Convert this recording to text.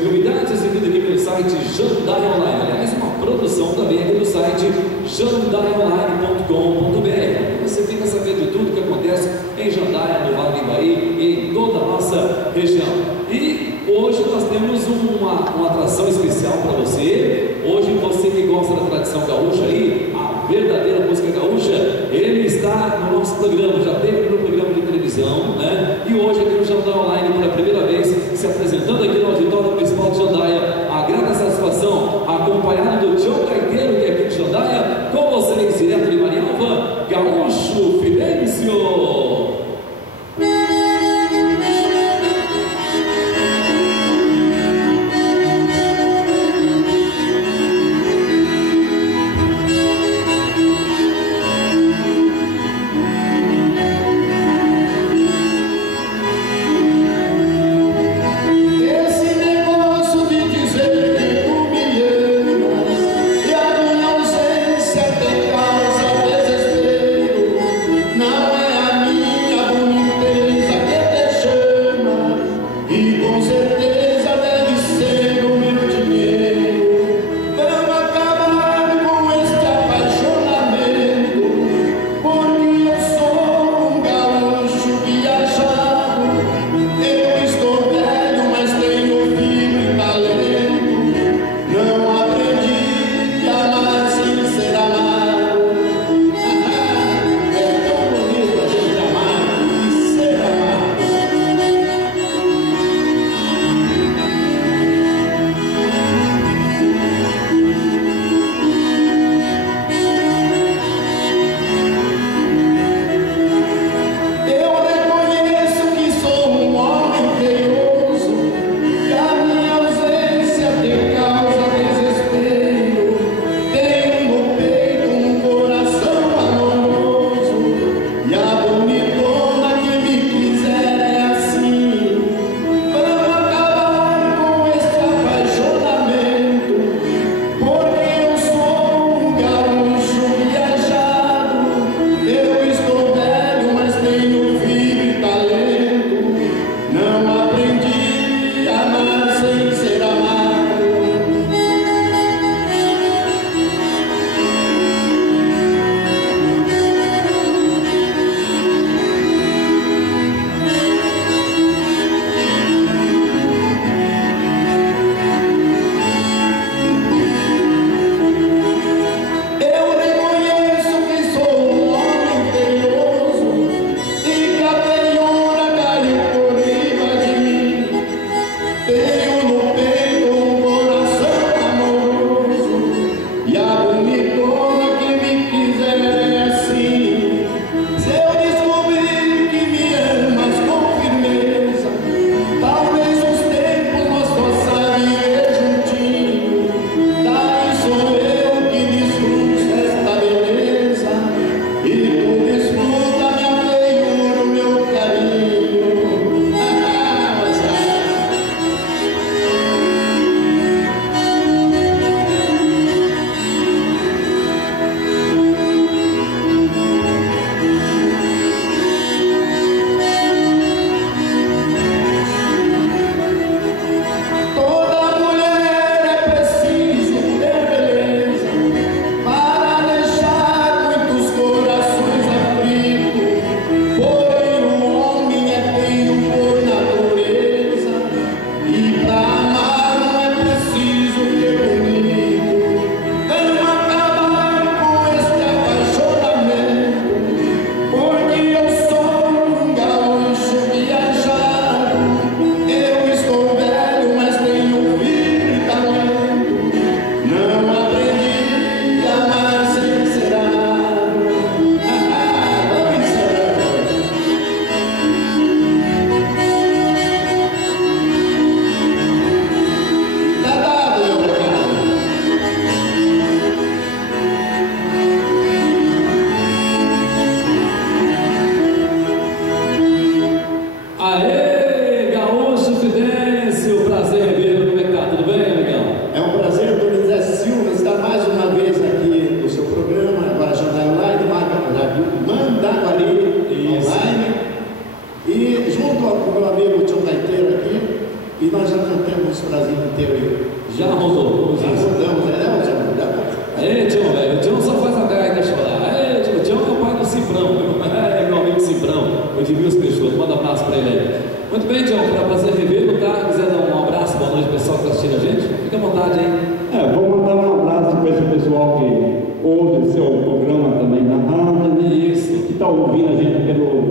novidades seguindo aqui pelo site Jandaia Online. Aliás, uma produção também aqui do site jandaiaonline.com.br. Você fica sabendo de tudo que acontece em Jandaia, no Vale do Ivaí e em toda a nossa região. E hoje nós temos uma atração especial para você. Hoje você que gosta da tradição gaúcha aí, a verdadeira música gaúcha, ele está no nosso programa, já teve no programa de televisão, né? E hoje aqui no Jandaia Online, pela primeira vez, se apresentando aqui no auditório principal de Jandaia, a grande satisfação, acompanhado do Tião Caeteiro, que é aqui de Jandaia, com vocês, direto de Marialva, Gaúcho Fidêncio. Yeah. esse Brasil inteiro aí. Já rodou. Já rodamos, né? Aí, Tião, velho, o Tião só faz a gaita chorar. Aí, o Tião é o pai do Cifrão, é meu amigo Cifrão, o Edmilson Peixoto, manda um abraço pra ele aí. Muito bem, Tião, foi um prazer revê-lo, tá? Quiser dar um abraço, boa noite, pessoal que está assistindo a gente, fica à vontade aí. Vou mandar um abraço para esse pessoal que ouve o seu programa também na rádio, Isso. que está ouvindo a gente pelo